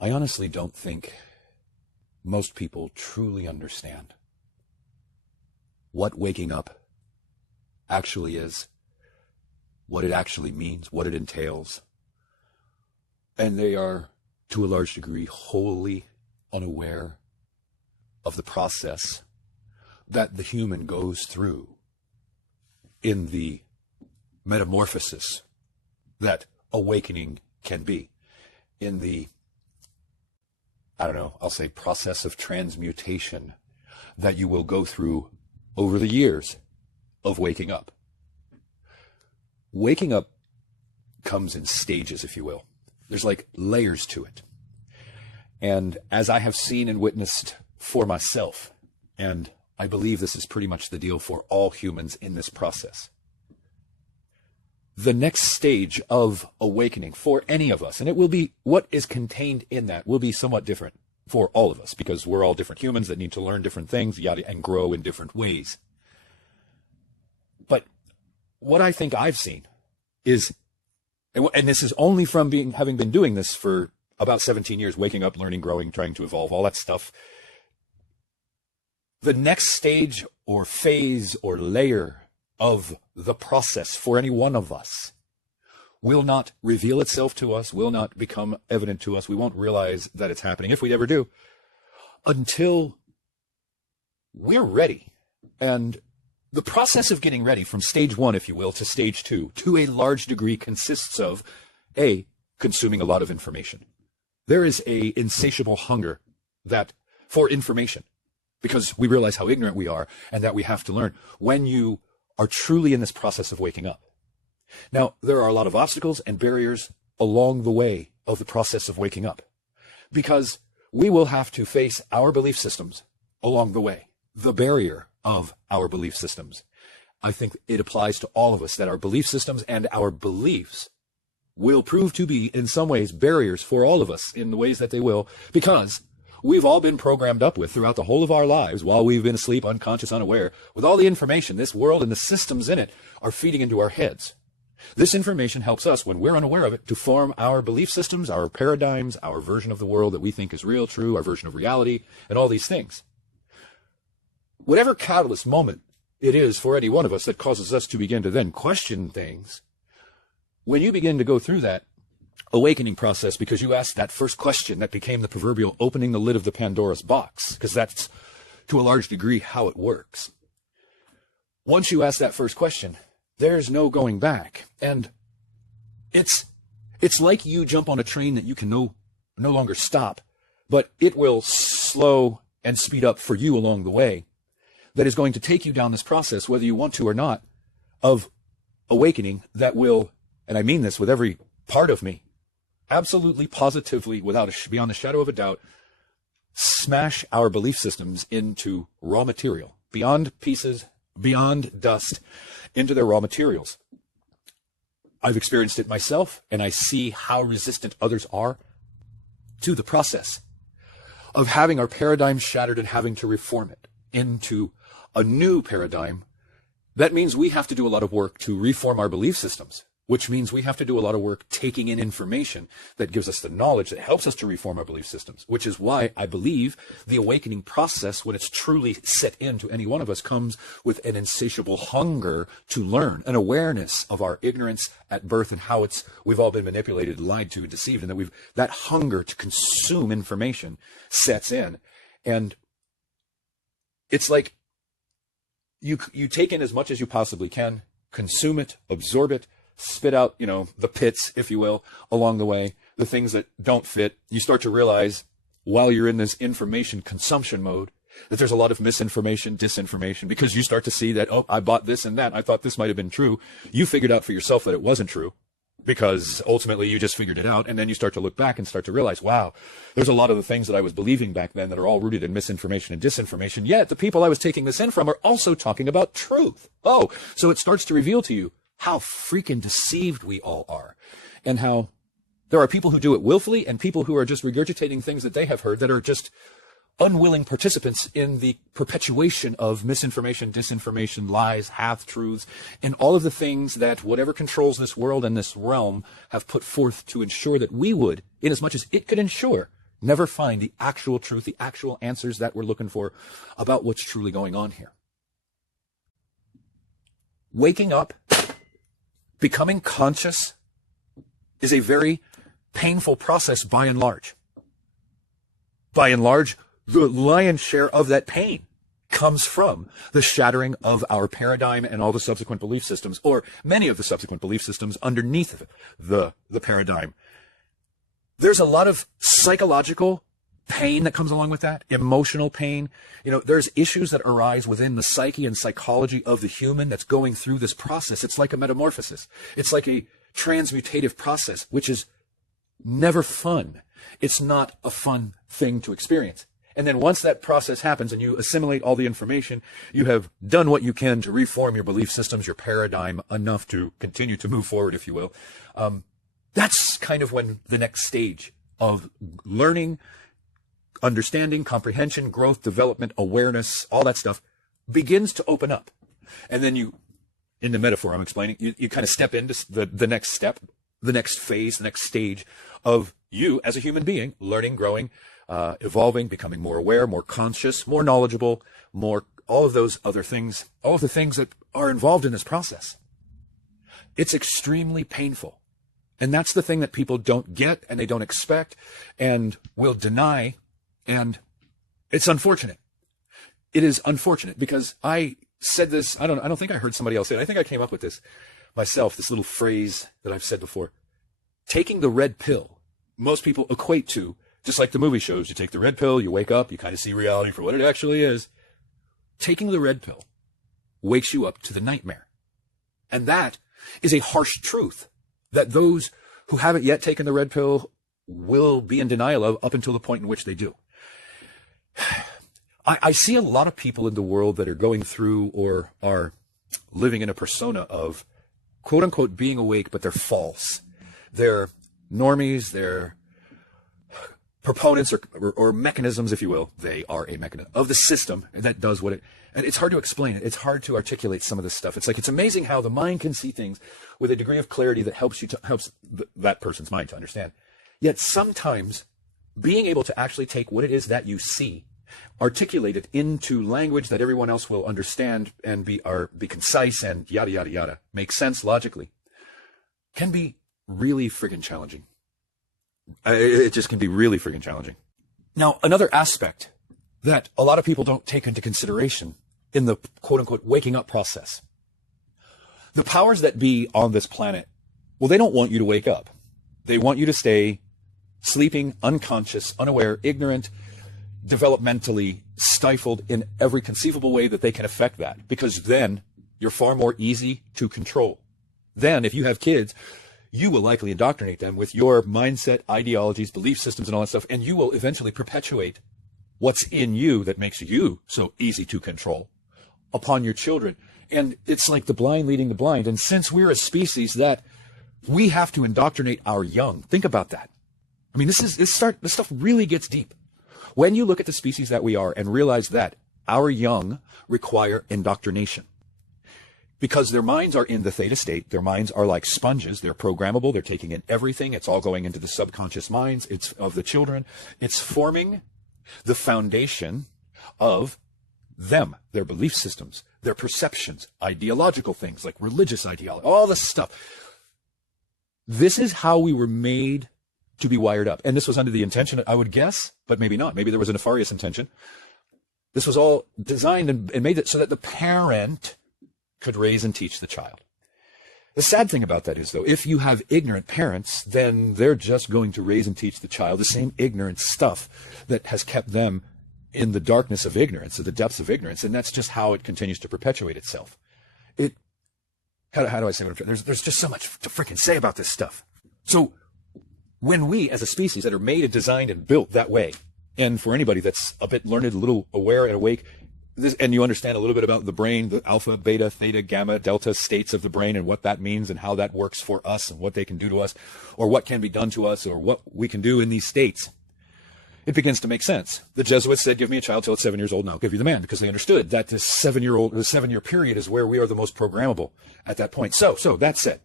I honestly don't think most people truly understand what waking up actually is, what it actually means, what it entails. And they are, to a large degree, wholly unaware of the process that the human goes through in the metamorphosis that awakening can be, in the, I'll say process of transmutation that you will go through over the years of waking up. Waking up comes in stages, if you will. There's like layers to it. And as I have seen and witnessed for myself, and I believe this is pretty much the deal for all humans in this process, the next stage of awakening for any of us, and it will be, what is contained in that will be somewhat different for all of us, because we're all different humans that need to learn different things, and grow in different ways. But what I think I've seen is, and this is only from having been doing this for about 17 years, waking up, learning, growing, trying to evolve, all that stuff. The next stage or phase or layer of the process for any one of us will not reveal itself to us, will not become evident to us. We won't realize that it's happening, if we ever do, until we're ready. And the process of getting ready from stage one, if you will, to stage two, to a large degree consists of, A, consuming a lot of information. There is a insatiable hunger for information, because we realize how ignorant we are and that we have to learn when you are truly in this process of waking up. Now, there are a lot of obstacles and barriers along the way of the process of waking up, because we will have to face our belief systems along the way, the barrier of our belief systems. I think it applies to all of us, that our belief systems and our beliefs will prove to be, in some ways, barriers for all of us in the ways that they will, because we've all been programmed up with throughout the whole of our lives, while we've been asleep, unconscious, unaware, with all the information this world and the systems in it are feeding into our heads. This information helps us, when we're unaware of it, to form our belief systems, our paradigms, our version of the world that we think is real, true, our version of reality, and all these things. Whatever catalyst moment it is for any one of us that causes us to begin to then question things, when you begin to go through that awakening process, because you asked that first question that became the proverbial opening the lid of the Pandora's box, because that's to a large degree how it works. Once you ask that first question, there's no going back. And it's like you jump on a train that you can no longer stop, but it will slow and speed up for you along the way, that is going to take you down this process, whether you want to or not, of awakening that will, and I mean this with every part of me, absolutely, positively, beyond the shadow of a doubt, smash our belief systems into raw material, beyond pieces, beyond dust, into their raw materials. I've experienced it myself, and I see how resistant others are to the process of having our paradigm shattered and having to reform it into a new paradigm. That means we have to do a lot of work to reform our belief systems, which means we have to do a lot of work taking in information that gives us the knowledge that helps us to reform our belief systems, which is why I believe the awakening process, when it's truly set into any one of us, comes with an insatiable hunger to learn, an awareness of our ignorance at birth and how we've all been manipulated, lied to, deceived, and that hunger to consume information sets in. And it's like you take in as much as you possibly can, consume it, absorb it, spit out, the pits, if you will, along the way, the things that don't fit. You start to realize, while you're in this information consumption mode, that there's a lot of misinformation, disinformation, because you start to see that, oh, I bought this and that, I thought this might have been true. You figured out for yourself that it wasn't true, because ultimately you just figured it out, and then you start to look back and start to realize, wow, there's a lot of the things that I was believing back then that are all rooted in misinformation and disinformation, yet the people I was taking this in from are also talking about truth. Oh, so it starts to reveal to you how freaking deceived we all are, and how there are people who do it willfully and people who are just regurgitating things that they have heard, that are just unwilling participants in the perpetuation of misinformation, disinformation, lies, half-truths, and all of the things that whatever controls this world and this realm have put forth to ensure that we would, in as much as it could ensure, never find the actual truth, the actual answers that we're looking for about what's truly going on here. Waking up, becoming conscious, is a very painful process by and large. By and large, the lion's share of that pain comes from the shattering of our paradigm and all the subsequent belief systems, or many of the subsequent belief systems underneath the paradigm. There's a lot of psychological pain that comes along with that, emotional pain. There's issues that arise within the psyche and psychology of the human that's going through this process. It's like a metamorphosis. It's like a transmutative process, which is never fun. It's not a fun thing to experience. And then once that process happens and you assimilate all the information, you have done what you can to reform your belief systems, your paradigm, enough to continue to move forward, if you will. That's kind of when the next stage of learning, understanding, comprehension, growth, development, awareness, all that stuff begins to open up. And then you, in the metaphor I'm explaining, you kind of step into the next step, the next phase, the next stage of you as a human being, learning, growing, evolving, becoming more aware, more conscious, more knowledgeable, more all of those other things, all of the things that are involved in this process. It's extremely painful. And that's the thing that people don't get and they don't expect and will deny. And it's unfortunate. It is unfortunate because I said this, I don't think I heard somebody else say it. I think I came up with this myself, this little phrase that I've said before. Taking the red pill, most people equate to, just like the movie shows, you take the red pill, you wake up, you kind of see reality for what it actually is. Taking the red pill wakes you up to the nightmare. And that is a harsh truth that those who haven't yet taken the red pill will be in denial of up until the point in which they do. I see a lot of people in the world that are going through or are living in a persona of quote unquote being awake, but they're false. They're normies, they're proponents or mechanisms, if you will. They are a mechanism of the system that does what it, and it's hard to explain it. It's hard to articulate some of this stuff. It's amazing how the mind can see things with a degree of clarity that helps that person's mind to understand. Yet sometimes being able to actually take what it is that you see, articulate it into language that everyone else will understand and be concise and yada, yada, yada, make sense logically, can be really friggin' challenging. It just can be really friggin' challenging. Now, another aspect that a lot of people don't take into consideration in the quote-unquote waking up process. The powers that be on this planet, well, they don't want you to wake up. They want you to stay sleeping, unconscious, unaware, ignorant, developmentally stifled in every conceivable way that they can affect that, because then you're far more easy to control. Then, if you have kids, you will likely indoctrinate them with your mindset, ideologies, belief systems, and all that stuff, and you will eventually perpetuate what's in you that makes you so easy to control upon your children. And it's like the blind leading the blind. And since we're a species that we have to indoctrinate our young, think about that. I mean, this stuff really gets deep. When you look at the species that we are and realize that our young require indoctrination, because their minds are in the theta state. Their minds are like sponges. They're programmable. They're taking in everything. It's all going into the subconscious minds. It's of the children. It's forming the foundation of them, their belief systems, their perceptions, ideological things like religious ideology, all this stuff. This is how we were made to be wired up. And this was under the intention, I would guess, but maybe not. Maybe there was a nefarious intention. This was all designed and made it so that the parent could raise and teach the child. The sad thing about that is, though, if you have ignorant parents, then they're just going to raise and teach the child the same ignorant stuff that has kept them in the darkness of ignorance, or the depths of ignorance, and that's just how it continues to perpetuate itself. How do I say what I'm trying? There's just so much to freaking say about this stuff. So when we, as a species that are made and designed and built that way, and for anybody that's a bit learned, a little aware and awake, and you understand a little bit about the brain, the alpha, beta, theta, gamma, delta states of the brain and what that means and how that works for us and what they can do to us, or what can be done to us, or what we can do in these states, it begins to make sense. The Jesuits said, give me a child till it's 7 years old and I'll give you the man, because they understood that the 7-year period is where we are the most programmable at that point. So that said,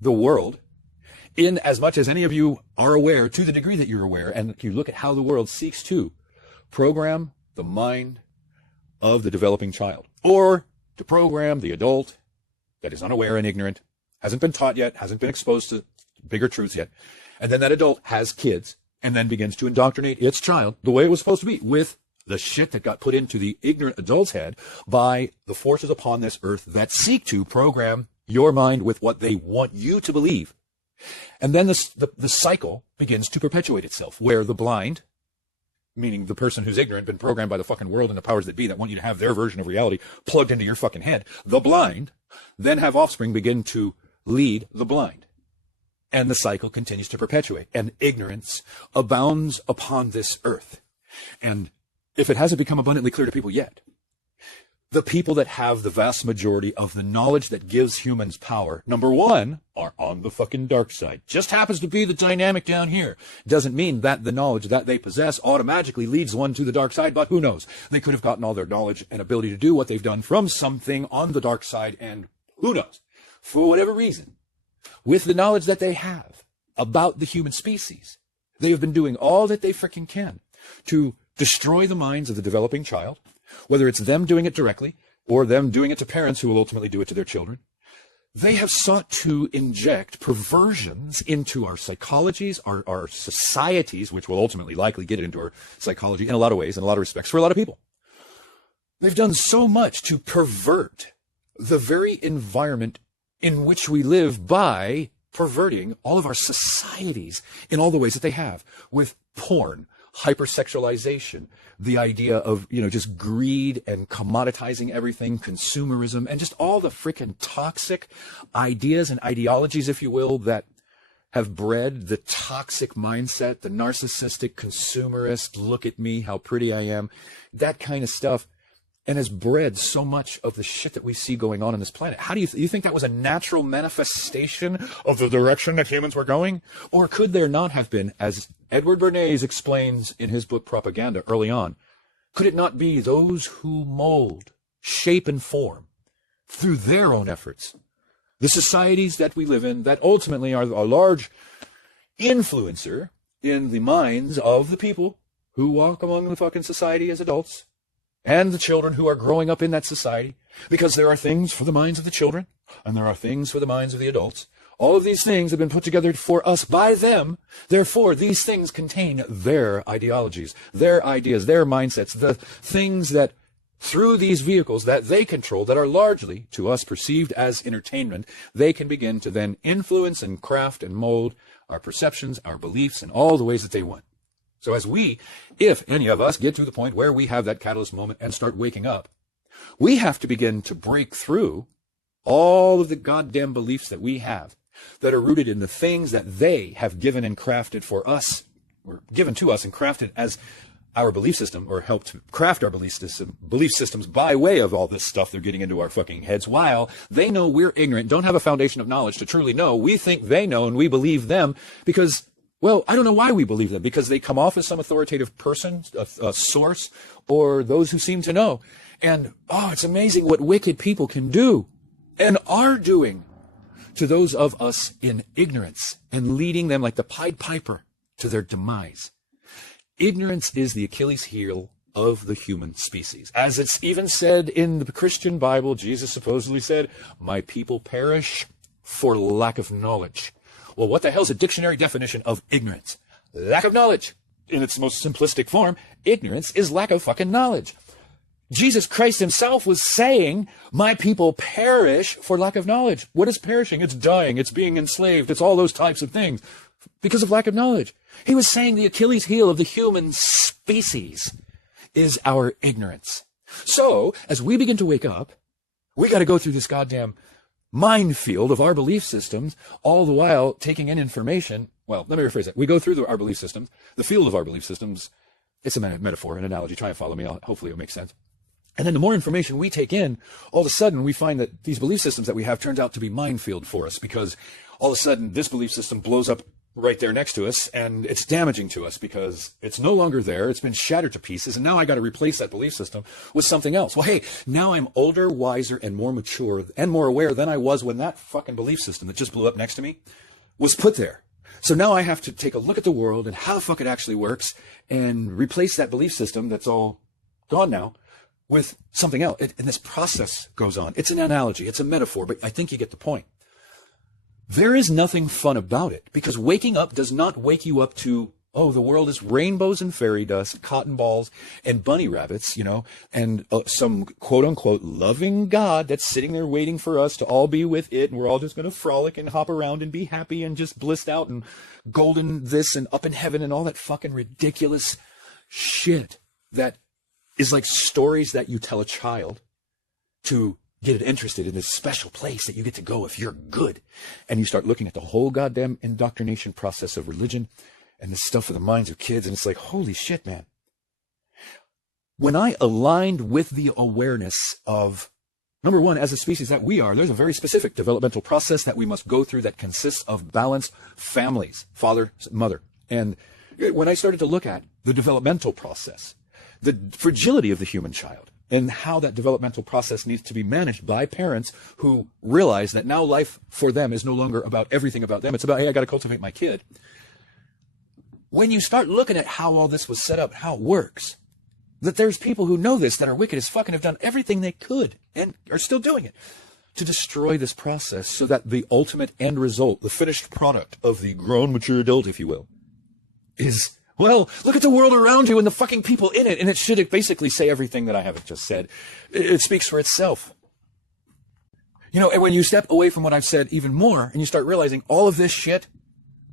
the world in as much as any of you are aware, to the degree that you're aware, and you look at how the world seeks to program the mind of the developing child, or to program the adult that is unaware and ignorant, hasn't been taught yet, hasn't been exposed to bigger truths yet, and then that adult has kids, and then begins to indoctrinate its child the way it was supposed to be, with the shit that got put into the ignorant adult's head by the forces upon this earth that seek to program your mind with what they want you to believe. And then the cycle begins to perpetuate itself, where the blind, meaning the person who's ignorant, been programmed by the fucking world and the powers that be that want you to have their version of reality plugged into your fucking head, the blind then have offspring begin to lead the blind. And the cycle continues to perpetuate, and ignorance abounds upon this earth. And if it hasn't become abundantly clear to people yet, the people that have the vast majority of the knowledge that gives humans power, number one, are on the fucking dark side. Just happens to be the dynamic down here. Doesn't mean that the knowledge that they possess automatically leads one to the dark side, but who knows? They could have gotten all their knowledge and ability to do what they've done from something on the dark side, and who knows? For whatever reason, with the knowledge that they have about the human species, they have been doing all that they freaking can to destroy the minds of the developing child, whether it's them doing it directly or them doing it to parents who will ultimately do it to their children. They have sought to inject perversions into our psychologies, our societies, which will ultimately likely get into our psychology in a lot of ways, in a lot of respects, for a lot of people. They've done so much to pervert the very environment in which we live by perverting all of our societies in all the ways that they have, with porn, hypersexualization, the idea of, just greed and commoditizing everything, consumerism, and just all the freaking toxic ideas and ideologies, if you will, that have bred the toxic mindset, the narcissistic, consumerist, look at me, how pretty I am, that kind of stuff, and has bred so much of the shit that we see going on this planet. How do you think that was a natural manifestation of the direction that humans were going? Or could there not have been, as Edward Bernays explains in his book Propaganda early on, could it not be those who mold, shape, and form through their own efforts the societies that we live in, that ultimately are a large influencer in the minds of the people who walk among the fucking society as adults, and the children who are growing up in that society, because there are things for the minds of the children, and there are things for the minds of the adults. All of these things have been put together for us by them. Therefore, these things contain their ideologies, their ideas, their mindsets, the things that, through these vehicles that they control, that are largely, to us, perceived as entertainment, they can begin to then influence and craft and mold our perceptions, our beliefs, in all the ways that they want. So as if any of us get to the point where we have that catalyst moment and start waking up, we have to begin to break through all of the goddamn beliefs that we have that are rooted in the things that they have given and crafted for us, or given to us and crafted as our belief system, or helped craft our belief systems by way of all this stuff they're getting into our fucking heads, while they know we're ignorant, don't have a foundation of knowledge to truly know. We think they know and we believe them because, well, I don't know why we believe them, because they come off as some authoritative person, a source, or those who seem to know. And, it's amazing what wicked people can do and are doing to those of us in ignorance, and leading them like the Pied Piper to their demise. Ignorance is the Achilles heel of the human species. As it's even said in the Christian Bible, Jesus supposedly said, "My people perish for lack of knowledge." Well, what the hell's a dictionary definition of ignorance? Lack of knowledge. In its most simplistic form, ignorance is lack of fucking knowledge. Jesus Christ himself was saying, "My people perish for lack of knowledge." What is perishing? It's dying. It's being enslaved. It's all those types of things because of lack of knowledge. He was saying the Achilles heel of the human species is our ignorance. So, as we begin to wake up, we got to go through this goddamn minefield of our belief systems, all the while taking in information. Well, let me rephrase that. We go through our belief systems, the field of our belief systems. It's a metaphor, an analogy. Try and follow me. Hopefully it'll make sense. And then the more information we take in, all of a sudden we find that these belief systems that we have turns out to be minefield for us, because all of a sudden this belief system blows up right there next to us, and it's damaging to us because it's no longer there. It's been shattered to pieces, and now I got to replace that belief system with something else. Well, hey, now I'm older, wiser, and more mature and more aware than I was when that fucking belief system that just blew up next to me was put there. So now I have to take a look at the world and how the fuck it actually works and replace that belief system that's all gone now with something else. And this process goes on. It's an analogy. It's a metaphor, but I think you get the point. There is nothing fun about it, because waking up does not wake you up to, oh, the world is rainbows and fairy dust, cotton balls and bunny rabbits, and some quote-unquote loving God that's sitting there waiting for us to all be with it, and we're all just going to frolic and hop around and be happy and just blissed out and golden this and up in heaven and all that fucking ridiculous shit that is like stories that you tell a child to get it interested in this special place that you get to go if you're good. And you start looking at the whole goddamn indoctrination process of religion and this stuff for the minds of kids, and it's like, holy shit, man. When I aligned with the awareness of, number one, as a species that we are, there's a very specific developmental process that we must go through that consists of balanced families, father, mother. And when I started to look at the developmental process, the fragility of the human child, and how that developmental process needs to be managed by parents who realize that now life for them is no longer about everything about them. It's about, hey, I got to cultivate my kid. When you start looking at how all this was set up, how it works, that there's people who know this that are wicked as fuck and have done everything they could and are still doing it to destroy this process so that the ultimate end result, the finished product of the grown, mature adult, if you will, is, well, look at the world around you and the fucking people in it. And it should basically say everything that I haven't just said. It speaks for itself. And when you step away from what I've said even more and you start realizing all of this shit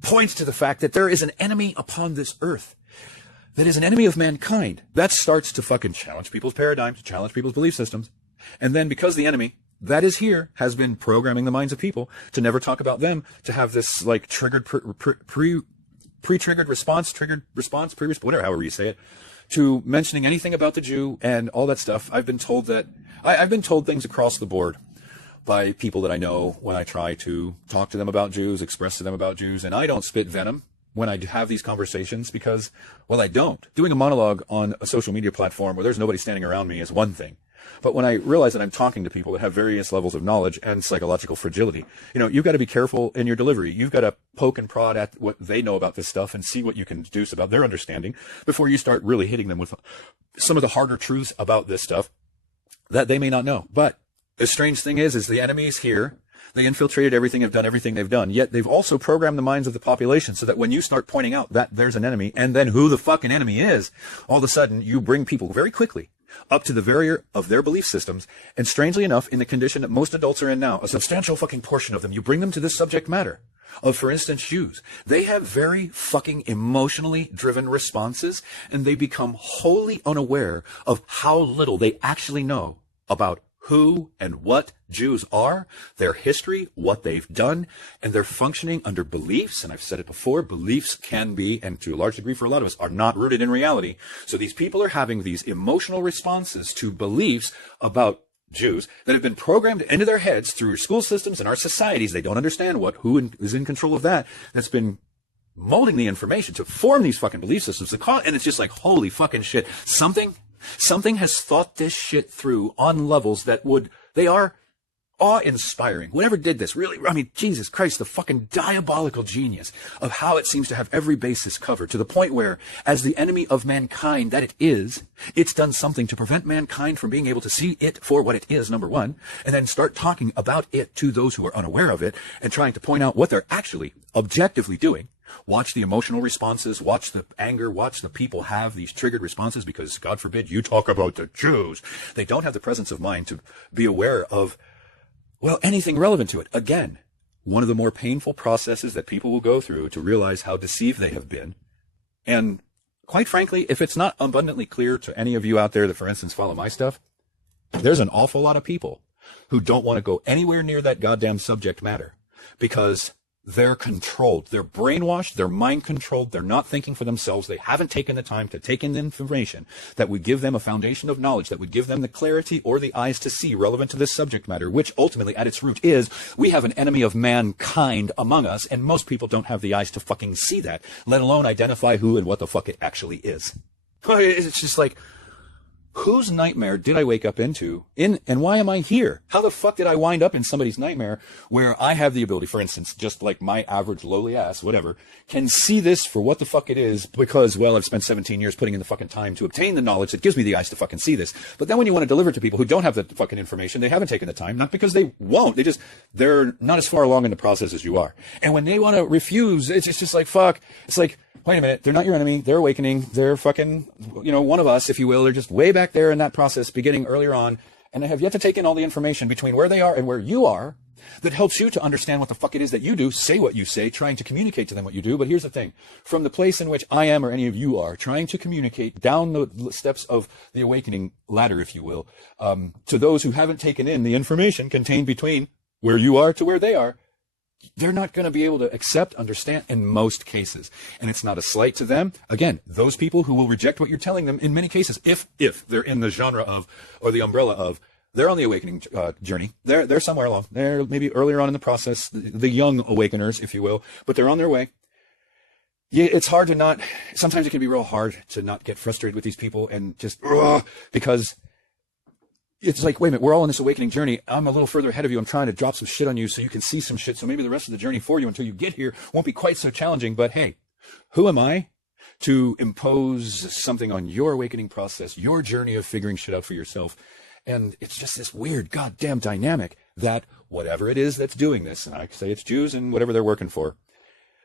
points to the fact that there is an enemy upon this earth that is an enemy of mankind. That starts to fucking challenge people's paradigms, challenge people's belief systems. And then because the enemy that is here has been programming the minds of people to never talk about them, to have this like triggered pre-triggered response, whatever, however you say it, to mentioning anything about the Jew and all that stuff. I've been told that, I've been told things across the board by people that I know when I try to talk to them about Jews, express to them about Jews, and I don't spit venom when I have these conversations because, well, I don't. Doing a monologue on a social media platform where there's nobody standing around me is one thing. But when I realize that I'm talking to people that have various levels of knowledge and psychological fragility, you've got to be careful in your delivery. You've got to poke and prod at what they know about this stuff and see what you can deduce about their understanding before you start really hitting them with some of the harder truths about this stuff that they may not know. But the strange thing is the enemy's here. They infiltrated everything, have done everything they've done. Yet they've also programmed the minds of the population so that when you start pointing out that there's an enemy and then who the fucking enemy is, all of a sudden you bring people very quickly up to the barrier of their belief systems. And strangely enough, in the condition that most adults are in now, a substantial fucking portion of them, you bring them to this subject matter of, for instance, Jews. They have very fucking emotionally driven responses, and they become wholly unaware of how little they actually know about who and what Jews are, their history, what they've done, and they're functioning under beliefs. And I've said it before, beliefs can be, and to a large degree for a lot of us, are not rooted in reality. So these people are having these emotional responses to beliefs about Jews that have been programmed into their heads through school systems and our societies. They don't understand who is in control of that. That's been molding the information to form these fucking belief systems. And it's just like, holy fucking shit. Something has thought this shit through on levels that they are awe-inspiring. Whoever did this, really, Jesus Christ, the fucking diabolical genius of how it seems to have every basis covered to the point where, as the enemy of mankind that it is, it's done something to prevent mankind from being able to see it for what it is, number one, and then start talking about it to those who are unaware of it and trying to point out what they're actually objectively doing. Watch the emotional responses, watch the anger, watch the people have these triggered responses because, God forbid, you talk about the Jews. They don't have the presence of mind to be aware of, well, anything relevant to it. Again, one of the more painful processes that people will go through to realize how deceived they have been. And quite frankly, if it's not abundantly clear to any of you out there that, for instance, follow my stuff, there's an awful lot of people who don't want to go anywhere near that goddamn subject matter because they're controlled, they're brainwashed, they're mind controlled, they're not thinking for themselves, they haven't taken the time to take in the information that would give them a foundation of knowledge, that would give them the clarity or the eyes to see relevant to this subject matter, which ultimately at its root is, we have an enemy of mankind among us, and most people don't have the eyes to fucking see that, let alone identify who and what the fuck it actually is. It's just like, whose nightmare did I wake up into? And why am I here? How the fuck did I wind up in somebody's nightmare where I have the ability, for instance, just like my average lowly ass, whatever, can see this for what the fuck it is because, well, I've spent 17 years putting in the fucking time to obtain the knowledge that gives me the eyes to fucking see this. But then when you want to deliver it to people who don't have the fucking information, they haven't taken the time, not because they won't, they're not as far along in the process as you are. And when they want to refuse, it's just like, fuck. It's like, wait a minute, they're not your enemy. They're awakening. They're fucking, one of us, if you will. They're just way back there in that process beginning earlier on. And they have yet to take in all the information between where they are and where you are that helps you to understand what the fuck it is that you do, say what you say, trying to communicate to them what you do. But here's the thing. From the place in which I am or any of you are, trying to communicate down the steps of the awakening ladder, if you will, to those who haven't taken in the information contained between where you are to where they are, they're not going to be able to accept, understand in most cases. And it's not a slight to them. Again, those people who will reject what you're telling them in many cases, if they're in the genre of, or the umbrella of, they're on the awakening journey. They're somewhere along. They're maybe earlier on in the process, the young awakeners, if you will, but they're on their way. Yeah, it's hard to not, sometimes it can be real hard to not get frustrated with these people and just, because it's like, wait a minute, we're all on this awakening journey. I'm a little further ahead of you. I'm trying to drop some shit on you so you can see some shit. So maybe the rest of the journey for you until you get here won't be quite so challenging. But hey, who am I to impose something on your awakening process, your journey of figuring shit out for yourself? And it's just this weird goddamn dynamic that whatever it is that's doing this, and I say it's Jews and whatever they're working for,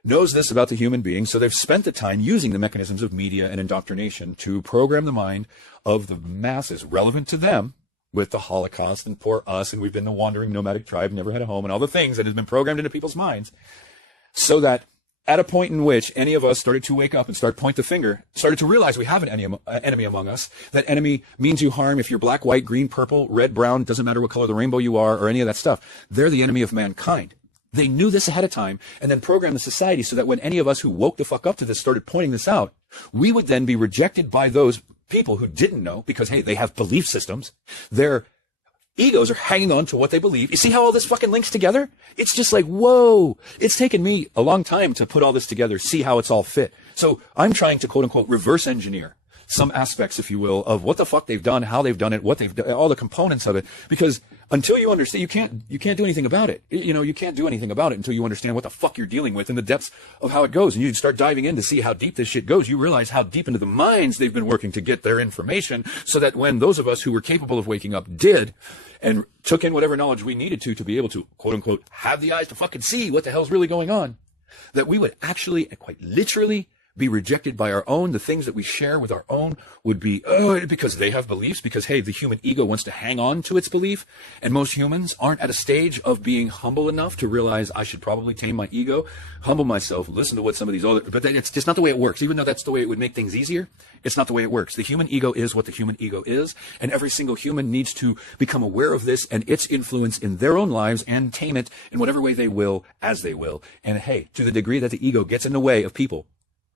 knows this about the human being. So they've spent the time using the mechanisms of media and indoctrination to program the mind of the masses relevant to them, with the Holocaust and poor us, and we've been the wandering nomadic tribe, never had a home, and all the things that has been programmed into people's minds, so that at a point in which any of us started to wake up and start point the finger, started to realize we have an enemy among us. That enemy means you harm if you're black, white, green, purple, red, brown, doesn't matter what color the rainbow you are or any of that stuff. They're the enemy of mankind. They knew this ahead of time and then programmed the society so that when any of us who woke the fuck up to this started pointing this out, we would then be rejected by those people who didn't know because, hey, they have belief systems. Their egos are hanging on to what they believe. You see how all this fucking links together? It's just like, whoa. It's taken me a long time to put all this together, see how it's all fit. So I'm trying to, quote unquote, reverse engineer some aspects, if you will, of what the fuck they've done, how they've done it, what they've done, all the components of it. Because until you understand, you can't do anything about it. You can't do anything about it until you understand what the fuck you're dealing with and the depths of how it goes. And you start diving in to see how deep this shit goes. You realize how deep into the minds they've been working to get their information, so that when those of us who were capable of waking up did and took in whatever knowledge we needed to be able to, quote unquote, have the eyes to fucking see what the hell's really going on, that we would actually, quite literally, be rejected by our own. The things that we share with our own would be, because they have beliefs, because, hey, the human ego wants to hang on to its belief. And most humans aren't at a stage of being humble enough to realize I should probably tame my ego, humble myself, listen to what some of these other, but then it's just not the way it works. Even though that's the way it would make things easier, it's not the way it works. The human ego is what the human ego is. And every single human needs to become aware of this and its influence in their own lives and tame it in whatever way they will, as they will. And hey, to the degree that the ego gets in the way of people,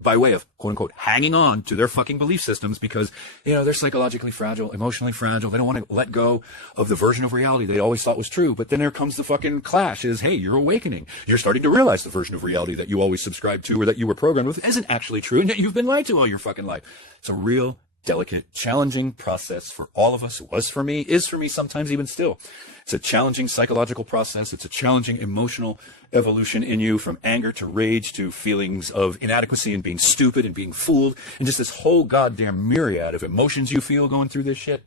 by way of, quote unquote, hanging on to their fucking belief systems because, they're psychologically fragile, emotionally fragile. They don't want to let go of the version of reality they always thought was true. But then there comes the fucking clash is, hey, you're awakening. You're starting to realize the version of reality that you always subscribed to or that you were programmed with isn't actually true and that you've been lied to all your fucking life. It's a real delicate, challenging process for all of us. It was for me, is for me sometimes even still. It's a challenging psychological process. It's a challenging emotional evolution in you, from anger to rage to feelings of inadequacy and being stupid and being fooled and just this whole goddamn myriad of emotions you feel going through this shit.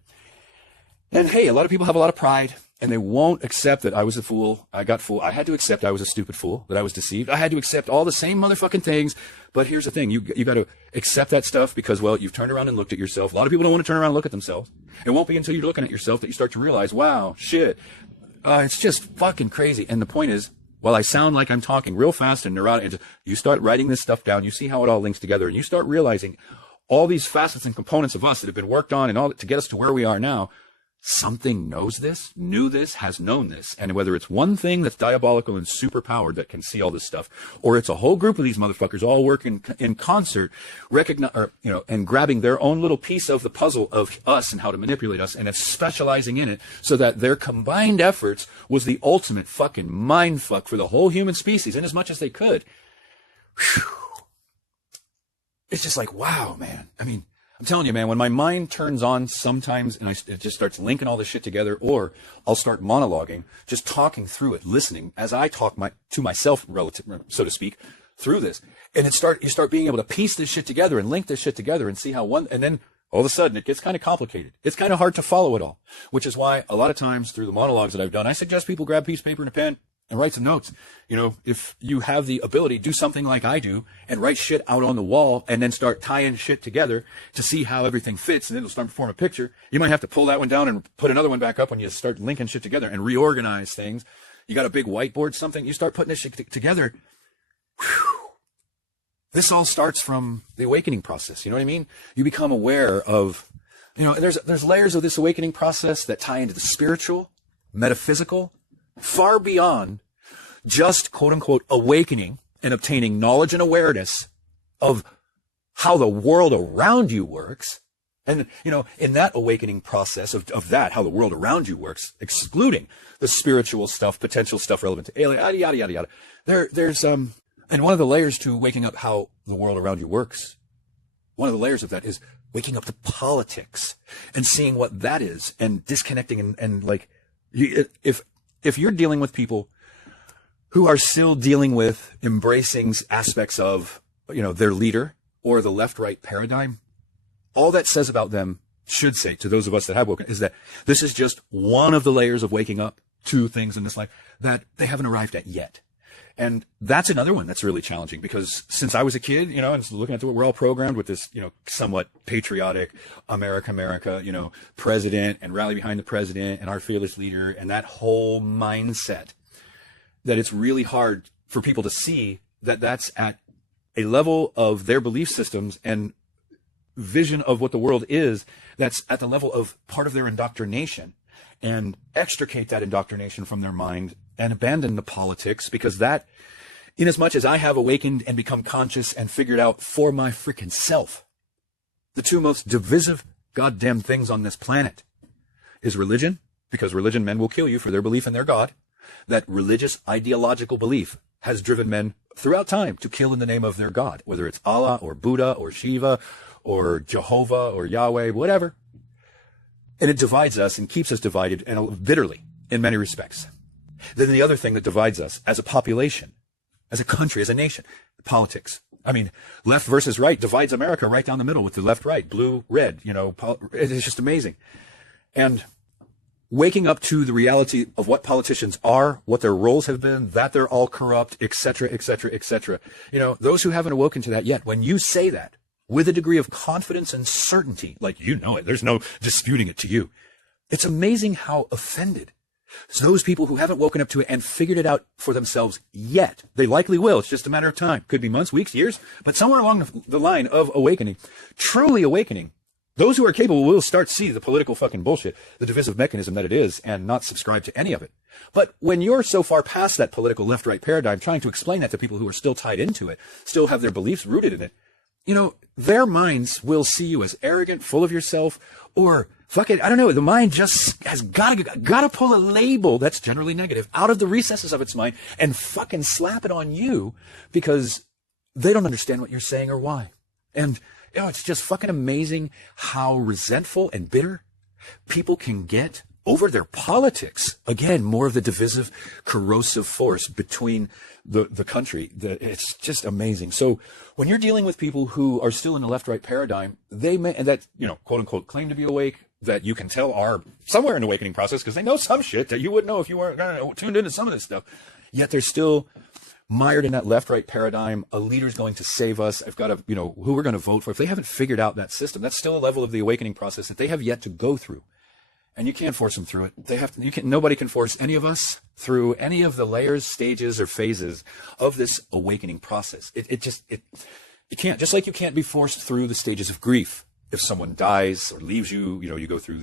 And hey, a lot of people have a lot of pride and they won't accept that I was a fool. I got fooled. I had to accept I was a stupid fool, that I was deceived. I had to accept all the same motherfucking things. But here's the thing. You got to accept that stuff because, well, you've turned around and looked at yourself. A lot of people don't want to turn around and look at themselves. It won't be until you're looking at yourself that you start to realize, wow, shit, it's just fucking crazy. And the point is, while I sound like I'm talking real fast and neurotic, and you start writing this stuff down, you see how it all links together, and you start realizing all these facets and components of us that have been worked on and all to get us to where we are now. Something knows this, knew this, has known this. And whether it's one thing that's diabolical and super powered that can see all this stuff, or it's a whole group of these motherfuckers all working in concert, and grabbing their own little piece of the puzzle of us and how to manipulate us and specializing in it so that their combined efforts was the ultimate fucking mind fuck for the whole human species in as much as they could. Whew. It's just like, wow, man. I mean, I'm telling you, man, when my mind turns on sometimes and it just starts linking all this shit together, or I'll start monologuing, just talking through it, listening as I talk to myself, relative, so to speak, through this. And you start being able to piece this shit together and link this shit together and see how and then all of a sudden it gets kind of complicated. It's kind of hard to follow it all, which is why a lot of times through the monologues that I've done, I suggest people grab a piece of paper and a pen and write some notes. You know, if you have the ability, do something like I do and write shit out on the wall and then start tying shit together to see how everything fits, and it'll start to form a picture. You might have to pull that one down and put another one back up when you start linking shit together and reorganize things. You got a big whiteboard, something, you start putting this shit together. Whew. This all starts from the awakening process. You know what I mean? You become aware of, there's layers of this awakening process that tie into the spiritual, metaphysical, far beyond just quote unquote awakening and obtaining knowledge and awareness of how the world around you works. And, in that awakening process of that, how the world around you works, excluding the spiritual stuff, potential stuff relevant to alien, yada, yada, yada, yada. There's, and one of the layers to waking up how the world around you works, one of the layers of that is waking up to politics and seeing what that is and disconnecting and like, if you're dealing with people who are still dealing with embracing aspects of, their leader or the left-right paradigm, all that says about them should say to those of us that have woken is that this is just one of the layers of waking up to things in this life that they haven't arrived at yet. And that's another one that's really challenging, because since I was a kid, and looking at we're all programmed with this, somewhat patriotic America, president and rally behind the president and our fearless leader and that whole mindset, that it's really hard for people to see that that's at a level of their belief systems and vision of what the world is, that's at the level of part of their indoctrination, and extricate that indoctrination from their mind and abandon the politics, because that, in as much as I have awakened and become conscious and figured out for my freaking self, the two most divisive goddamn things on this planet is religion, because religion, men will kill you for their belief in their God. That religious ideological belief has driven men throughout time to kill in the name of their God, whether it's Allah or Buddha or Shiva or Jehovah or Yahweh, whatever. And it divides us and keeps us divided, and bitterly in many respects. Then the other thing that divides us as a population, as a country, as a nation, politics. I mean, left versus right divides America right down the middle with the left, right, blue, red, it's just amazing. And waking up to the reality of what politicians are, what their roles have been, that they're all corrupt, et cetera, et cetera, et cetera. Those who haven't awoken to that yet, when you say that with a degree of confidence and certainty, like it, there's no disputing it to you. It's amazing how offended those people who haven't woken up to it and figured it out for themselves yet. They likely will. It's just a matter of time. Could be months, weeks, years, but somewhere along the line of awakening, truly awakening, those who are capable will start to see the political fucking bullshit, the divisive mechanism that it is, and not subscribe to any of it. But when you're so far past that political left-right paradigm, trying to explain that to people who are still tied into it, still have their beliefs rooted in it, their minds will see you as arrogant, full of yourself, or fuck it, I don't know, the mind just has gotta pull a label that's generally negative out of the recesses of its mind and fucking slap it on you, because they don't understand what you're saying or why. And it's just fucking amazing how resentful and bitter people can get over their politics. Again, more of the divisive, corrosive force between the country. It's just amazing. So when you're dealing with people who are still in the left-right paradigm, they may, and that, quote unquote, claim to be awake, that you can tell are somewhere in the awakening process, because they know some shit that you wouldn't know if you weren't tuned into some of this stuff. Yet they're still mired in that left-right paradigm. A leader's going to save us. I've got to, who we're going to vote for. If they haven't figured out that system, that's still a level of the awakening process that they have yet to go through. And you can't force them through it. Nobody can force any of us through any of the layers, stages, or phases of this awakening process. It can't, just like you can't be forced through the stages of grief. If someone dies or leaves you, you go through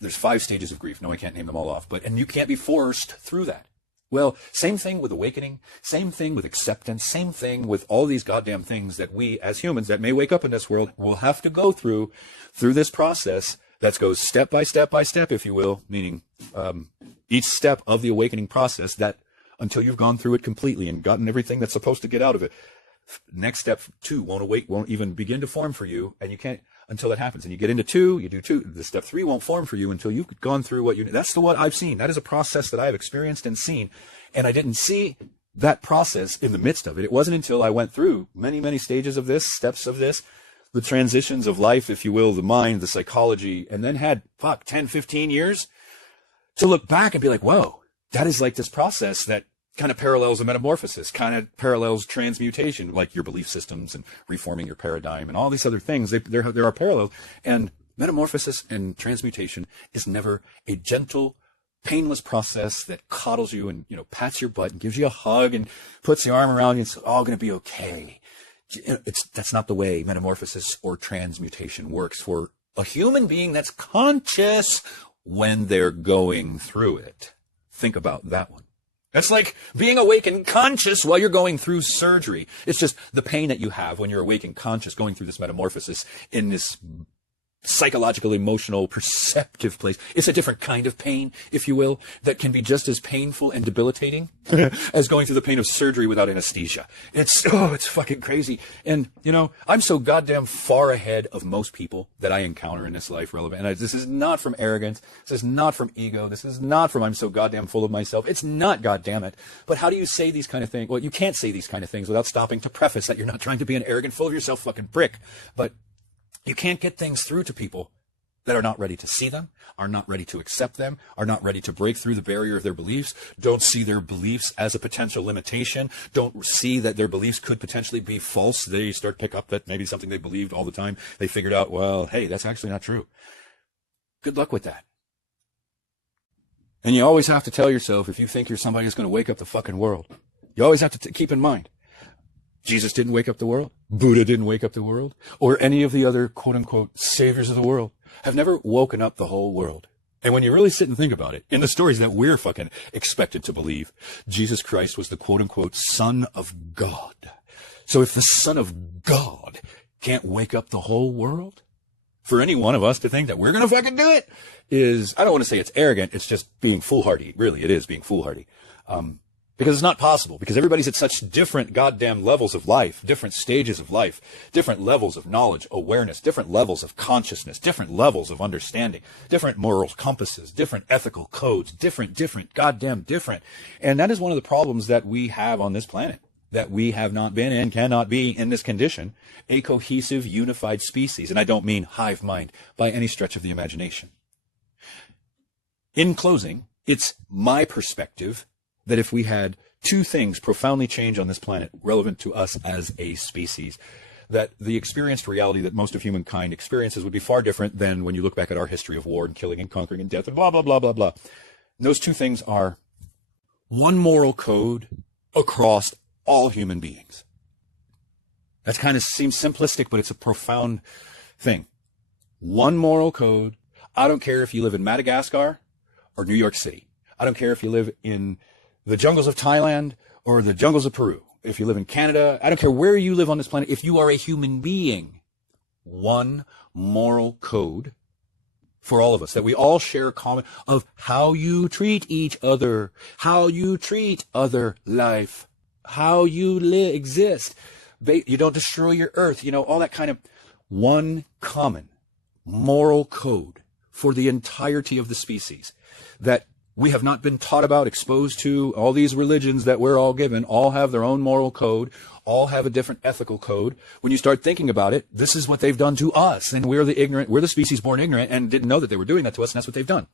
there's 5 stages of grief. No, I can't name them all off, and you can't be forced through that. Well, same thing with awakening, same thing with acceptance, same thing with all these goddamn things that we as humans that may wake up in this world will have to go through this process that goes step by step by step, if you will, meaning each step of the awakening process, that until you've gone through it completely and gotten everything that's supposed to get out of it. Next step 2 won't even begin to form for you, and you can't, until that happens. And you get into 2, you do 2. The step 3 won't form for you until you've gone through what you, that's what I've seen. That is a process that I have experienced and seen. And I didn't see that process in the midst of it. It wasn't until I went through many, many stages of this, steps of this, the transitions of life, if you will, the mind, the psychology, and then had, 10, 15 years to look back and be like, whoa, that is like this process that kind of parallels a metamorphosis, kind of parallels transmutation, like your belief systems and reforming your paradigm and all these other things. There are parallels. And metamorphosis and transmutation is never a gentle, painless process that coddles you and, pats your butt and gives you a hug and puts the arm around you and says, all going to be okay. That's not the way metamorphosis or transmutation works for a human being that's conscious when they're going through it. Think about that one. That's like being awake and conscious while you're going through surgery. It's just the pain that you have when you're awake and conscious going through this metamorphosis in this psychological, emotional, perceptive place. It's a different kind of pain, if you will, that can be just as painful and debilitating as going through the pain of surgery without anesthesia. It's fucking crazy. And, I'm so goddamn far ahead of most people that I encounter in this life relevant. And this is not from arrogance. This is not from ego. This is not from I'm so goddamn full of myself. It's not, goddamn it. But how do you say these kind of things? Well, you can't say these kind of things without stopping to preface that you're not trying to be an arrogant, full of yourself fucking prick. But you can't get things through to people that are not ready to see them, are not ready to accept them, are not ready to break through the barrier of their beliefs, don't see their beliefs as a potential limitation, don't see that their beliefs could potentially be false. They start to pick up that maybe something they believed all the time, they figured out, well, hey, that's actually not true. Good luck with that. And you always have to tell yourself, if you think you're somebody who's going to wake up the fucking world, you always have to keep in mind, Jesus didn't wake up the world. Buddha didn't wake up the world. Or any of the other quote-unquote saviors of the world have never woken up the whole world. And when you really sit and think about it, in the stories that we're fucking expected to believe, Jesus Christ was the quote-unquote Son of God. So if the Son of God can't wake up the whole world, for any one of us to think that we're going to fucking do it is, I don't want to say it's arrogant, it's just being foolhardy. Really, it is being foolhardy. Because it's not possible, because everybody's at such different goddamn levels of life, different stages of life, different levels of knowledge, awareness, different levels of consciousness, different levels of understanding, different moral compasses, different ethical codes, different, goddamn different. And that is one of the problems that we have on this planet, that we have not been and cannot be in this condition, a cohesive, unified species. And I don't mean hive mind by any stretch of the imagination. In closing, it's my perspective that if we had 2 things profoundly change on this planet relevant to us as a species, that the experienced reality that most of humankind experiences would be far different than when you look back at our history of war and killing and conquering and death and blah, blah, blah, blah, blah. And those 2 things are one moral code across all human beings. That kind of seems simplistic, but it's a profound thing. One moral code. I don't care if you live in Madagascar or New York City. I don't care if you live in the jungles of Thailand or the jungles of Peru. If you live in Canada, I don't care where you live on this planet. If you are a human being, one moral code for all of us that we all share common of how you treat each other, how you treat other life, how you exist. You don't destroy your earth, all that kind of one common moral code for the entirety of the species that we have not been taught about, exposed to. All these religions that we're all given all have their own moral code, all have a different ethical code. When you start thinking about it, this is what they've done to us. And we're the species born ignorant and didn't know that they were doing that to us. And that's what they've done.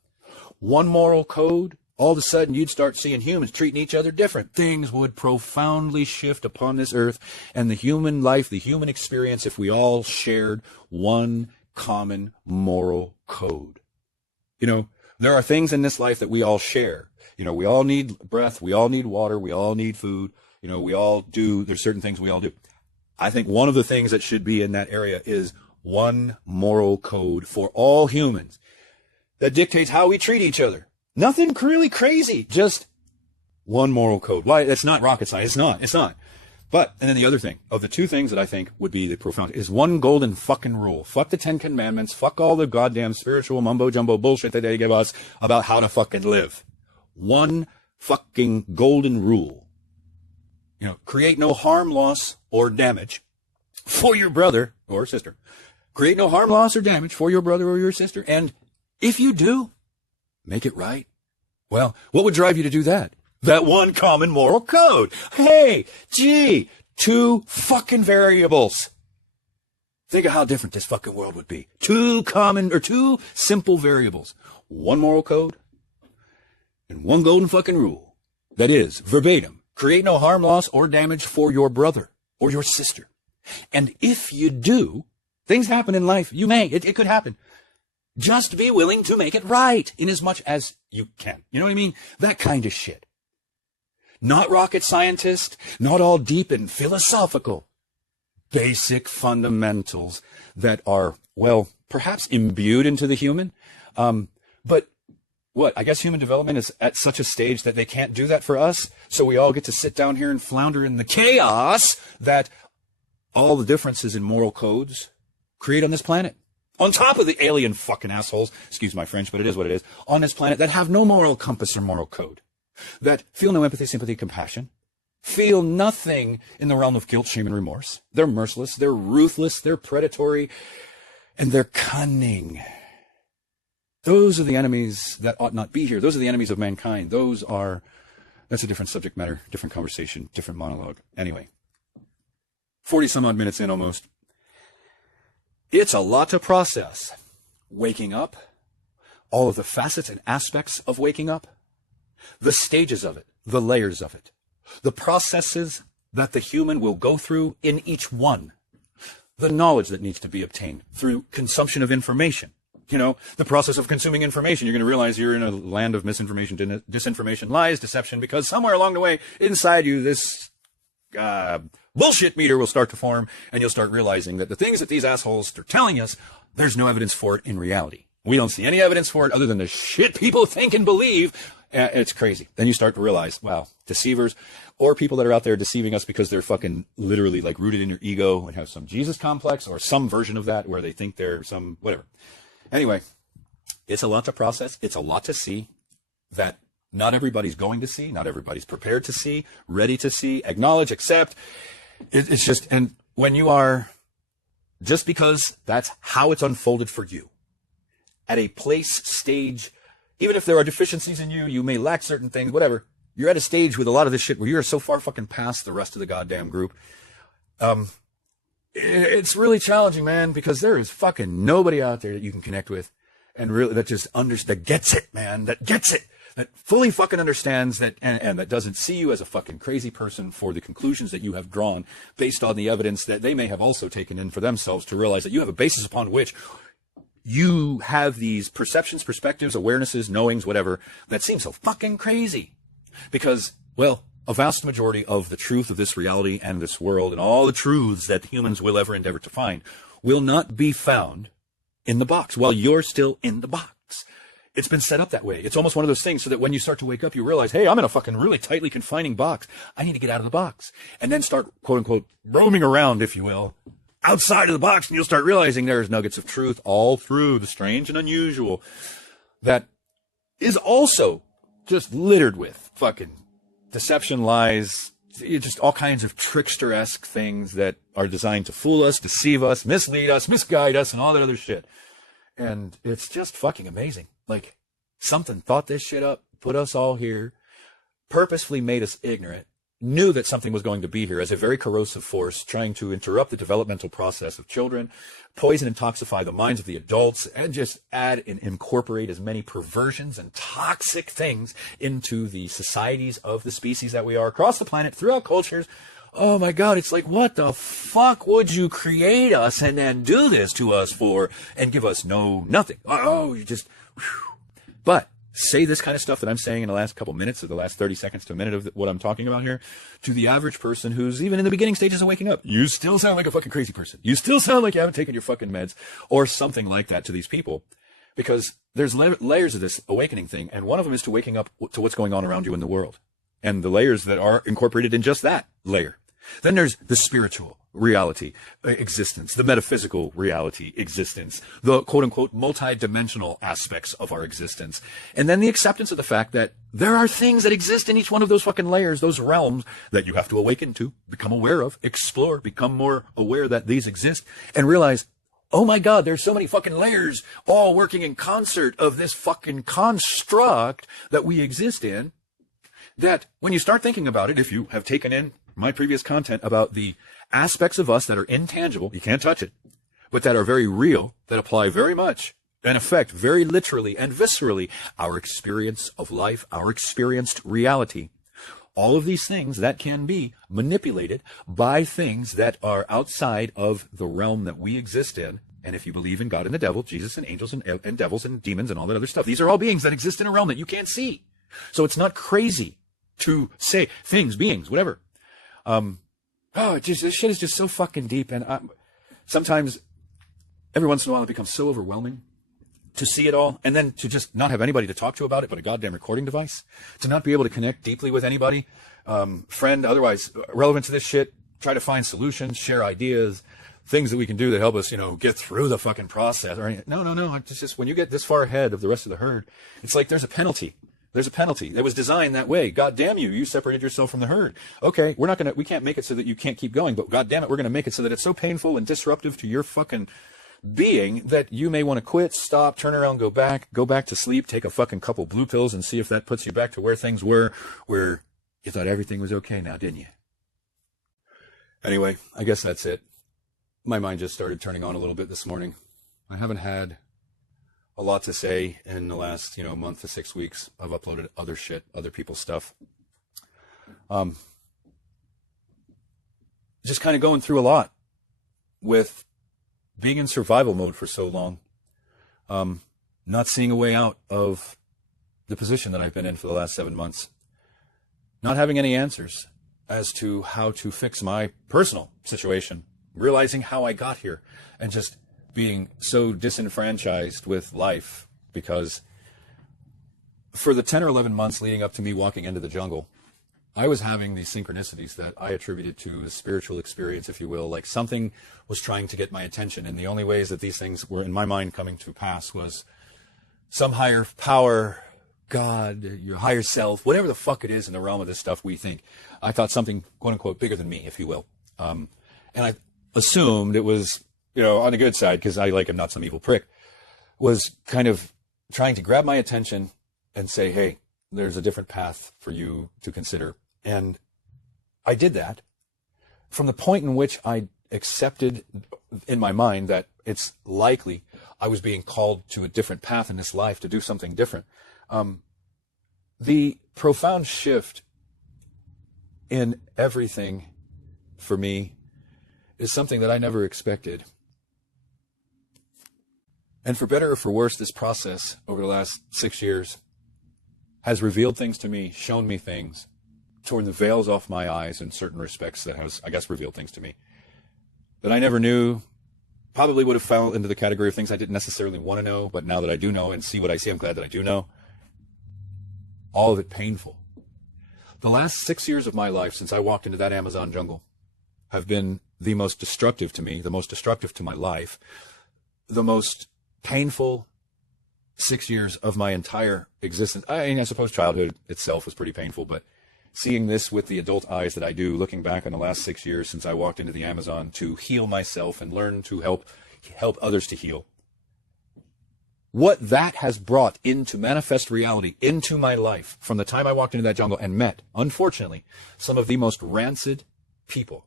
One moral code, all of a sudden you'd start seeing humans treating each other different. Things would profoundly shift upon this earth. And the human life, the human experience, if we all shared one common moral code. There are things in this life that we all share. We all need breath. We all need water. We all need food. We all do. There's certain things we all do. I think one of the things that should be in that area is one moral code for all humans that dictates how we treat each other. Nothing really crazy. Just one moral code. Why? That's not rocket science. It's not. But, and then the other thing, of the 2 things that I think would be the profound, is one golden fucking rule. Fuck the 10 commandments. Fuck all the goddamn spiritual mumbo jumbo bullshit that they give us about how to fucking live. One fucking golden rule. Create no harm, loss, or damage for your brother or sister. Create no harm, loss, or damage for your brother or your sister. And if you do, make it right. Well, what would drive you to do that? That one common moral code. Hey, gee, 2 fucking variables. Think of how different this fucking world would be. 2 simple variables. 1 moral code and 1 golden fucking rule. That is, verbatim, create no harm, loss, or damage for your brother or your sister. And if you do, things happen in life. It could happen. Just be willing to make it right in as much as you can. You know what I mean? That kind of shit. Not rocket scientist, not all deep and philosophical. Basic fundamentals that are, well, perhaps imbued into the human. But what? I guess human development is at such a stage that they can't do that for us. So we all get to sit down here and flounder in the chaos that all the differences in moral codes create on this planet. On top of the alien fucking assholes, excuse my French, but it is what it is, on this planet that have no moral compass or moral code, that feel no empathy, sympathy, compassion, feel nothing in the realm of guilt, shame, and remorse. They're merciless, they're ruthless, they're predatory, and they're cunning. Those are the enemies that ought not be here. Those are the enemies of mankind. That's a different subject matter, different conversation, different monologue. Anyway, 40 some odd minutes in almost. It's a lot to process. Waking up, all of the facets and aspects of waking up, the stages of it, the layers of it, the processes that the human will go through in each one, the knowledge that needs to be obtained through consumption of information. You know, the process of consuming information. You're going to realize you're in a land of misinformation, disinformation, lies, deception, because somewhere along the way, inside you, this bullshit meter will start to form, and you'll start realizing that the things that these assholes are telling us, there's no evidence for it in reality. We don't see any evidence for it other than the shit people think and believe. It's crazy. Then you start to realize, wow, deceivers or people that are out there deceiving us because they're fucking literally like rooted in your ego and have some Jesus complex or some version of that where they think they're some whatever. Anyway, it's a lot to process. It's a lot to see that not everybody's going to see, not everybody's prepared to see, ready to see, acknowledge, accept. It's just, and when you are, just because that's how it's unfolded for you, at a place, stage, even if there are deficiencies in you, you may lack certain things, whatever, you're at a stage with a lot of this shit where you're so far fucking past the rest of the goddamn group. It's really challenging, man, because there is fucking nobody out there that you can connect with and really that just that gets it, man, that gets it. That fully fucking understands that and that doesn't see you as a fucking crazy person for the conclusions that you have drawn based on the evidence that they may have also taken in for themselves to realize that you have a basis upon which you have these perceptions, perspectives, awarenesses, knowings, whatever, that seem so fucking crazy. Because, well, a vast majority of the truth of this reality and this world and all the truths that humans will ever endeavor to find will not be found in the box while you're still in the box. It's been set up that way. It's almost one of those things so that when you start to wake up, you realize, hey, I'm in a fucking really tightly confining box. I need to get out of the box. And then start, quote unquote, roaming around, if you will, outside of the box. And you'll start realizing there's nuggets of truth all through the strange and unusual that is also just littered with fucking deception, lies, just all kinds of trickster-esque things that are designed to fool us, deceive us, mislead us, misguide us, and all that other shit. And it's just fucking amazing. Like, something thought this shit up, put us all here, purposefully made us ignorant, knew that something was going to be here as a very corrosive force, trying to interrupt the developmental process of children, poison and toxify the minds of the adults, and just add and incorporate as many perversions and toxic things into the societies of the species that we are across the planet, throughout cultures. Oh my God, it's like, what the fuck would you create us and then do this to us for and give us nothing? Oh, you just, whew. But say this kind of stuff that I'm saying in the last couple minutes or the last 30 seconds to a minute of what I'm talking about here to the average person who's even in the beginning stages of waking up. You still sound like a fucking crazy person. You still sound like you haven't taken your fucking meds or something like that to these people, because there's layers of this awakening thing. And one of them is to waking up to what's going on around you in the world and the layers that are incorporated in just that layer. Then there's the spiritual reality, existence, the metaphysical reality, existence, the quote-unquote multi-dimensional aspects of our existence. And then the acceptance of the fact that there are things that exist in each one of those fucking layers, those realms that you have to awaken to, become aware of, explore, become more aware that these exist, and realize, oh my God, there's so many fucking layers all working in concert of this fucking construct that we exist in, that when you start thinking about it, if you have taken in my previous content about the aspects of us that are intangible, you can't touch it, but that are very real, that apply very much and affect very literally and viscerally our experience of life, our experienced reality. All of these things that can be manipulated by things that are outside of the realm that we exist in. And if you believe in God and the devil, Jesus and angels and devils and demons and all that other stuff, these are all beings that exist in a realm that you can't see. So it's not crazy to say things, beings, whatever. This shit is just so fucking deep. And sometimes, every once in a while, it becomes so overwhelming to see it all, and then to just not have anybody to talk to about it but a goddamn recording device, to not be able to connect deeply with anybody, friend, otherwise relevant to this shit, try to find solutions, share ideas, things that we can do that help us, get through the fucking process. Or no. It's just when you get this far ahead of the rest of the herd, it's like there's a penalty. There's a penalty that was designed that way. God damn you separated yourself from the herd. Okay, we can't make it so that you can't keep going, but God damn it, we're going to make it so that it's so painful and disruptive to your fucking being that you may want to quit, stop, turn around, go back to sleep, take a fucking couple blue pills and see if that puts you back to where things were, where you thought everything was okay now, didn't you? Anyway, I guess that's it. My mind just started turning on a little bit this morning. I haven't had a lot to say in the last, month to 6 weeks. I've uploaded other shit, other people's stuff. Just kind of going through a lot with being in survival mode for so long, not seeing a way out of the position that I've been in for the last 7 months, not having any answers as to how to fix my personal situation, realizing how I got here, and just being so disenfranchised with life, because for the 10 or 11 months leading up to me walking into the jungle, I was having these synchronicities that I attributed to a spiritual experience, if you will, like something was trying to get my attention. And the only ways that these things were in my mind coming to pass was some higher power, God, your higher self, whatever the fuck it is in the realm of this stuff we think. I thought something, quote unquote, bigger than me, if you will. And I assumed it was, on the good side, because I am not some evil prick, was kind of trying to grab my attention and say, hey, there's a different path for you to consider. And I did that from the point in which I accepted in my mind that it's likely I was being called to a different path in this life to do something different. The profound shift in everything for me is something that I never expected. And for better or for worse, this process over the last 6 years has revealed things to me, shown me things, torn the veils off my eyes in certain respects that has, I guess, revealed things to me that I never knew, probably would have fell into the category of things I didn't necessarily want to know, but now that I do know and see what I see, I'm glad that I do know. All of it painful. The last 6 years of my life since I walked into that Amazon jungle have been the most destructive to me, the most destructive to my life, the most painful 6 years of my entire existence. I suppose childhood itself was pretty painful, but seeing this with the adult eyes that I do, looking back on the last 6 years since I walked into the Amazon to heal myself and learn to help others to heal, what that has brought into manifest reality, into my life, from the time I walked into that jungle and met, unfortunately, some of the most rancid people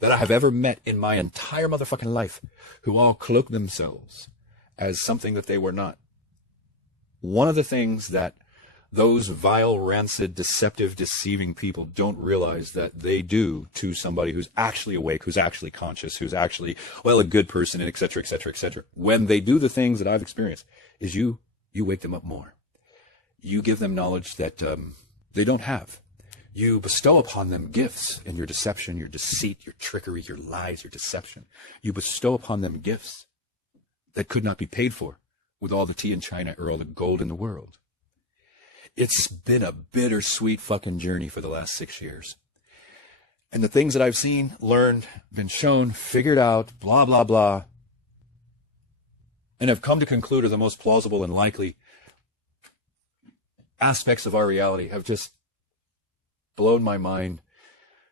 that I have ever met in my entire motherfucking life, who all cloak themselves as something that they were not. One of the things that those vile, rancid, deceptive, deceiving people don't realize that they do to somebody who's actually awake, who's actually conscious, who's actually, a good person, and et cetera, et cetera, et cetera. When they do the things that I've experienced, is you wake them up more. You give them knowledge that they don't have. You bestow upon them gifts in your deception, your deceit, your trickery, your lies, your deception. You bestow upon them gifts that could not be paid for with all the tea in China or all the gold in the world. It's been a bittersweet fucking journey for the last 6 years. And the things that I've seen, learned, been shown, figured out, blah, blah, blah, and have come to conclude are the most plausible and likely aspects of our reality have just blown my mind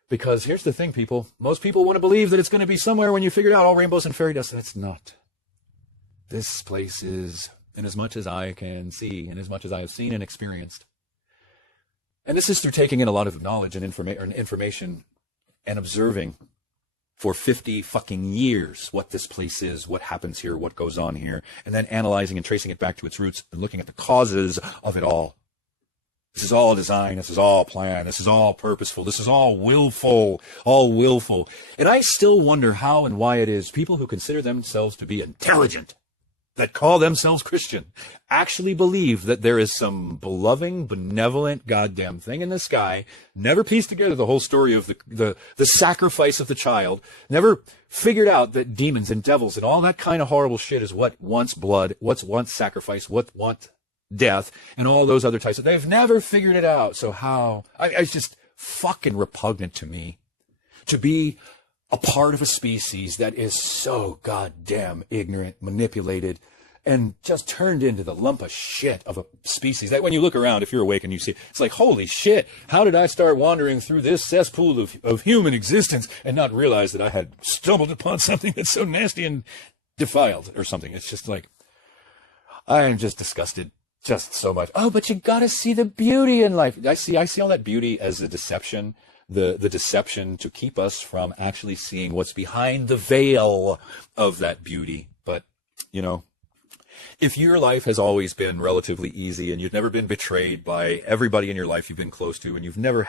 Because here's the thing, people. Most people want to believe that it's going to be somewhere when you figure out all rainbows and fairy dust, and it's not. This place is, in as much as I can see, and as much as I have seen and experienced. And this is through taking in a lot of knowledge and information and observing for 50 fucking years what this place is, what happens here, what goes on here, and then analyzing and tracing it back to its roots and looking at the causes of it all. This is all design, this is all planned, this is all purposeful, this is all willful, all willful. And I still wonder how and why it is people who consider themselves to be intelligent, that call themselves Christian, actually believe that there is some beloved, benevolent, goddamn thing in the sky, never pieced together the whole story of the sacrifice of the child, never figured out that demons and devils and all that kind of horrible shit is what wants blood, what's wants sacrifice, what wants death, and all those other types. They've never figured it out. So how? It's just fucking repugnant to me to be a part of a species that is so goddamn ignorant, manipulated, and just turned into the lump of shit of a species that when you look around, if you're awake and you see, it's like, holy shit, how did I start wandering through this cesspool of human existence and not realize that I had stumbled upon something that's so nasty and defiled or something? It's just like, I am just disgusted. Just so much. Oh, but you gotta see the beauty in life. I see all that beauty as a deception, the deception to keep us from actually seeing what's behind the veil of that beauty. But, you know, if your life has always been relatively easy and you've never been betrayed by everybody in your life you've been close to, and you've never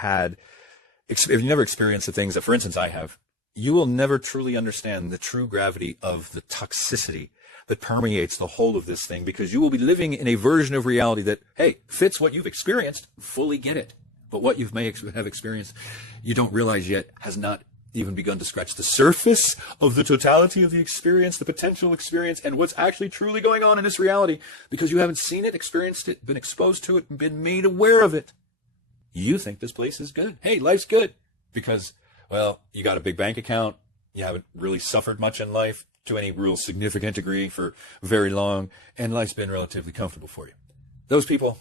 experienced the things that, for instance, I have, you will never truly understand the true gravity of the toxicity that permeates the whole of this thing, because you will be living in a version of reality that, hey, fits what you've experienced, fully get it. But what you may have experienced, you don't realize yet, has not even begun to scratch the surface of the totality of the experience, the potential experience, and what's actually truly going on in this reality, because you haven't seen it, experienced it, been exposed to it, and been made aware of it. You think this place is good. Hey, life's good because, well, you got a big bank account. You haven't really suffered much in life to any real significant degree for very long, and life's been relatively comfortable for you. Those people,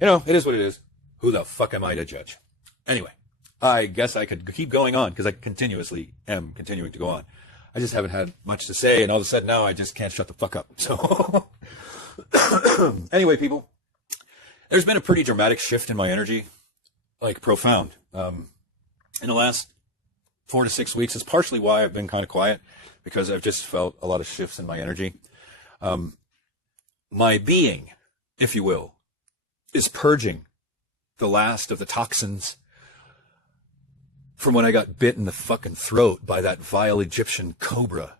you know, it is what it is. Who the fuck am I to judge? Anyway, I guess I could keep going on because I continuously am continuing to go on. I just haven't had much to say, and all of a sudden now I just can't shut the fuck up. So anyway, people, there's been a pretty dramatic shift in my energy, like profound. In the last 4 to 6 weeks is partially why I've been kind of quiet, because I've just felt a lot of shifts in my energy. My being, if you will, is purging the last of the toxins from when I got bit in the fucking throat by that vile Egyptian cobra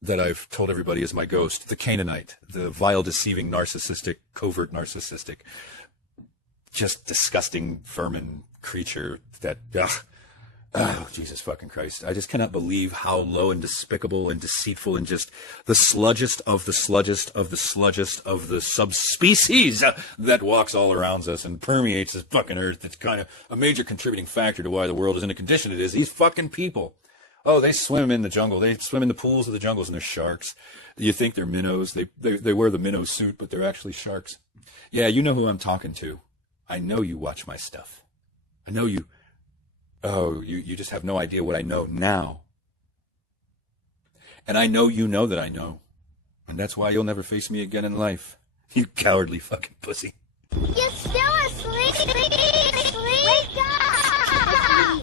that I've told everybody is my ghost, the Canaanite, the vile, deceiving, narcissistic, covert narcissistic, just disgusting vermin creature that, oh, Jesus fucking Christ. I just cannot believe how low and despicable and deceitful and just the sludgest of the sludgest of the sludgest of the subspecies that walks all around us and permeates this fucking earth. It's kind of a major contributing factor to why the world is in the condition it is. These fucking people. Oh, they swim in the jungle. They swim in the pools of the jungles, and they're sharks. You think they're minnows. They wear the minnow suit, but they're actually sharks. Yeah, you know who I'm talking to. I know you watch my stuff. I know you. Oh, you just have no idea what I know now. And I know you know that I know. And that's why you'll never face me again in life. You cowardly fucking pussy. You're still asleep.